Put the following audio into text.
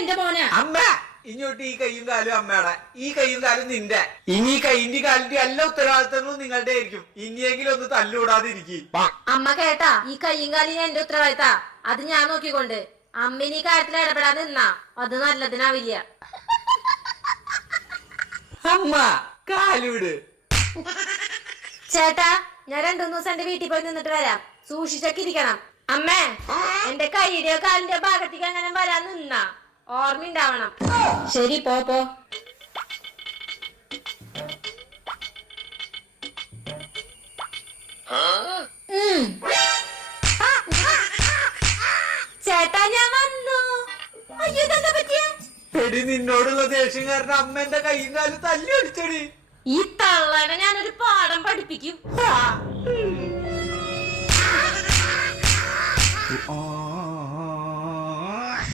എന്റെ മോനാ. അമ്മ ഇങ്ങോട്ട് ഈ കൈയും കാലും അമ്മയുടെ, ഈ കൈയും കാലും നിന്റെ. ഇനി കൈന്റെ കാലിന്റെ എല്ലാ ഉത്തരവാദിത്തങ്ങളും നിങ്ങളുടെ ആയിരിക്കും. ഇനിയെങ്കിലും ഒന്ന് തല്ലുകൂടാതിരിക്കും. അമ്മ കേട്ടാ, ഈ കൈയും കാലും എന്റെ ഉത്തരവാദിത്താ. അത് ഞാൻ നോക്കിക്കൊണ്ട്. അമ്മിനി ഈ കാര്യത്തിൽ ഇടപെടാതെ നിന്നാ അത് നല്ലതിനാവില്ല. അമ്മ കാലൂട്. ചേട്ടാ, ഞാൻ 2-3 ദിവസം എന്റെ വീട്ടിൽ പോയി നിന്നിട്ട് വരാം. സൂക്ഷിച്ചൊക്കെ ഇരിക്കണം. അമ്മേ, എന്റെ കൈയുടെയോ കാലിന്റെയോ ഭാഗത്തേക്ക് അങ്ങനെ വരാൻ നിന്നാ ഓർമ്മയുണ്ടാവണം. ശരി, പോ. ചേട്ടാ, ഞാൻ വന്നു. അയ്യോ, എന്താ പറ്റിയ? എടി, നിന്നോടുള്ള ദേഷ്യം കാരണം അമ്മ എന്റെ കൈയും കാലും തല്ലി അടിച്ചടി. ഈ തള്ളനെ ഞാനൊരു പാഠം പഠിപ്പിക്കും.